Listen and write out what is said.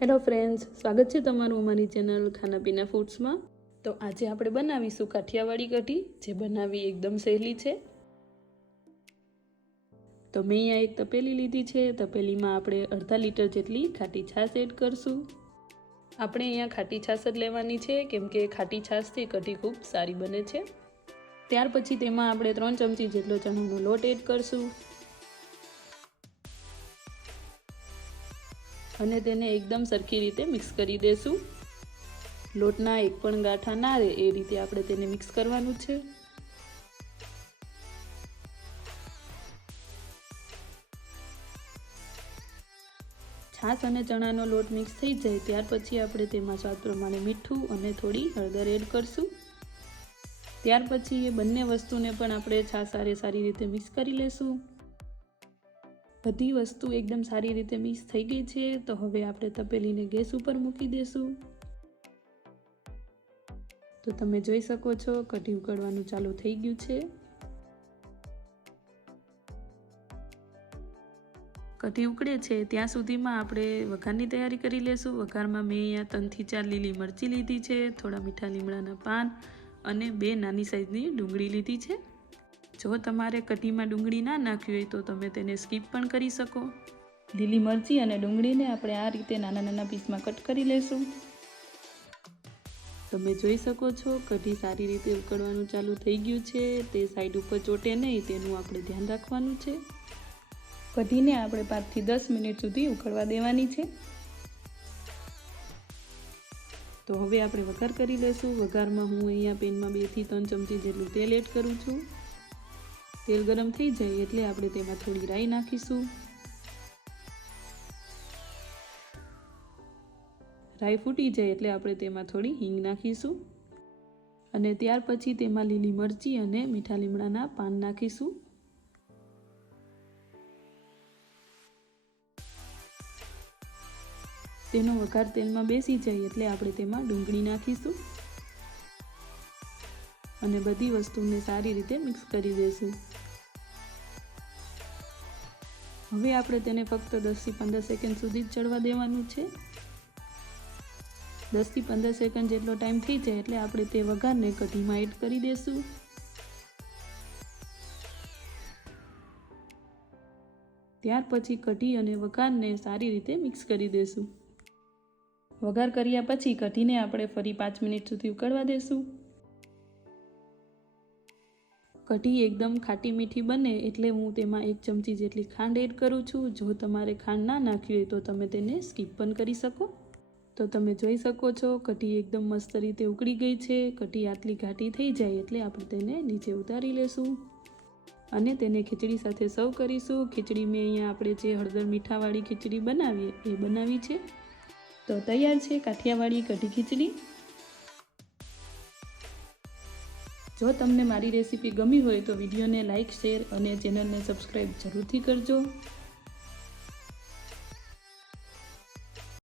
Hello friends, સ્વાગત છે તમારું અમારી ચેનલ ખાના પીના ફૂડ્સમાં। તો આજે આપણે બનાવીશું કાઠિયાવાડી કઢી, જે બનાવવી એકદમ સહેલી છે। તો મેં અહીંયા એક તપેલી લીધી છે। તપેલીમાં આપણે અડધા લીટર જેટલી ખાટી છાશ એડ કરશું। આપણે અહીંયા ખાટી છાશ જ લેવાની છે, કેમ કે ખાટી છાશથી કઢી ખૂબ સારી બને છે। ત્યાર પછી તેમાં આપણે 3 ચમચી જેટલો ચણાનો લોટ એડ કરશું અને તેને એકદમ સરખી રીતે મિક્સ કરી દેશું। લોટના એક પણ ગાંઠા ના રહે એ રીતે આપણે તેને મિક્સ કરવાનું છે। છાશ અને ચણાનો લોટ મિક્સ થઈ જાય ત્યાર પછી આપણે તેમાં સ્વાદ પ્રમાણે મીઠું અને થોડી હળદર એડ કરશું। ત્યાર પછી એ બંને વસ્તુને પણ આપણે છાશ સાથે સારી રીતે મિક્સ કરી લેશું। બધી વસ્તુ એકદમ સારી રીતે મિક્સ થઈ ગઈ છે। તો હવે આપણે તપેલીને ગેસ ઉપર મૂકી દેશું। તો તમે જોઈ શકો છો કઢી ઉકળવાનું ચાલુ થઈ ગયું છે। કઢી ઉકળે છે ત્યાં સુધીમાં આપણે વઘારની તૈયારી કરી લેશું। વઘારમાં મેં અહીંયા 3 થી 4 લીલી મરચી લીધી છે, થોડા મીઠા લીમડાના પાન અને 2 નાની સાઈઝની ડુંગળી લીધી છે। જો તમારે કઢીમાં ડુંગળી ના નાખવી હોય તો તમે તેને સ્કીપ પણ કરી શકો। લીલી મરચી અને ડુંગળીને આપણે આ રીતે નાના નાના પીસમાં કટ કરી લેશું। તમે જોઈ શકો છો કઢી સારી રીતે ઉકળવાનું ચાલુ થઈ ગયું છે। તે સાઈડ ઉપર ચોટે નહીં તેનું આપણે ધ્યાન રાખવાનું છે। કઢીને આપણે 5 થી 10 મિનિટ સુધી ઉકળવા દેવાની છે। તો હવે આપણે વઘાર કરી લેશું। વઘારમાં હું અહીંયા પેનમાં 2 થી 3 ચમચી જેટલું તેલ એડ કરું છું। તેલ ગરમ થઈ જાય એટલે આપણે તેમાં થોડી રાઈ નાખીશું। રાઈ ફૂટી જાય એટલે આપણે તેમાં થોડી હિંગ નાખીશું અને ત્યાર પછી તેમાં લીલી મરચી અને મીઠા લીમડાના પાન નાખીશું। તેનો વઘાર તેલમાં બેસી જાય એટલે આપણે તેમાં ડુંગળી નાખીશું અને બધી વસ્તુને સારી રીતે મિક્સ કરી દેશું। હવે આપણે તેને ફક્ત 10 થી 15 સેકન્ડ સુધી જ ચડવા દેવાનું છે। 10 થી 15 સેકન્ડ જેટલો ટાઈમ થઈ જાય એટલે આપણે તે વઘારને કઢીમાં એડ કરી દેશું। ત્યાર પછી કઢી અને વઘારને સારી રીતે મિક્સ કરી દેશું। વઘાર કર્યા પછી કઢીને આપણે ફરી 5 મિનિટ સુધી ઉકળવા દેશું। કઢી એકદમ ખાટી મીઠી બને એટલે હું તેમાં 1 ચમચી જેટલી ખાંડ એડ કરું છું। જો તમારે ખાંડ ના નાખવી હોય તો તમે તેને સ્કીપ પણ કરી શકો। તો તમે જોઈ શકો છો કઢી એકદમ મસ્ત રીતે ઉકળી ગઈ છે। કઢી આટલી ઘાટી થઈ જાય એટલે આપણે તેને નીચે ઉતારી લેશું અને તેને ખીચડી સાથે સર્વ કરીશું। ખીચડી મેં અહીંયા આપણે જે હળદર મીઠાવાળી ખીચડી બનાવીએ એ બનાવી છે। તો તૈયાર છે કાઠિયાવાડી કઢી ખીચડી। જો તમને મારી રેસીપી ગમી હોય તો વિડીયોને લાઇક, શેર અને ચેનલને સબસ્ક્રાઈબ જરૂરથી કરજો।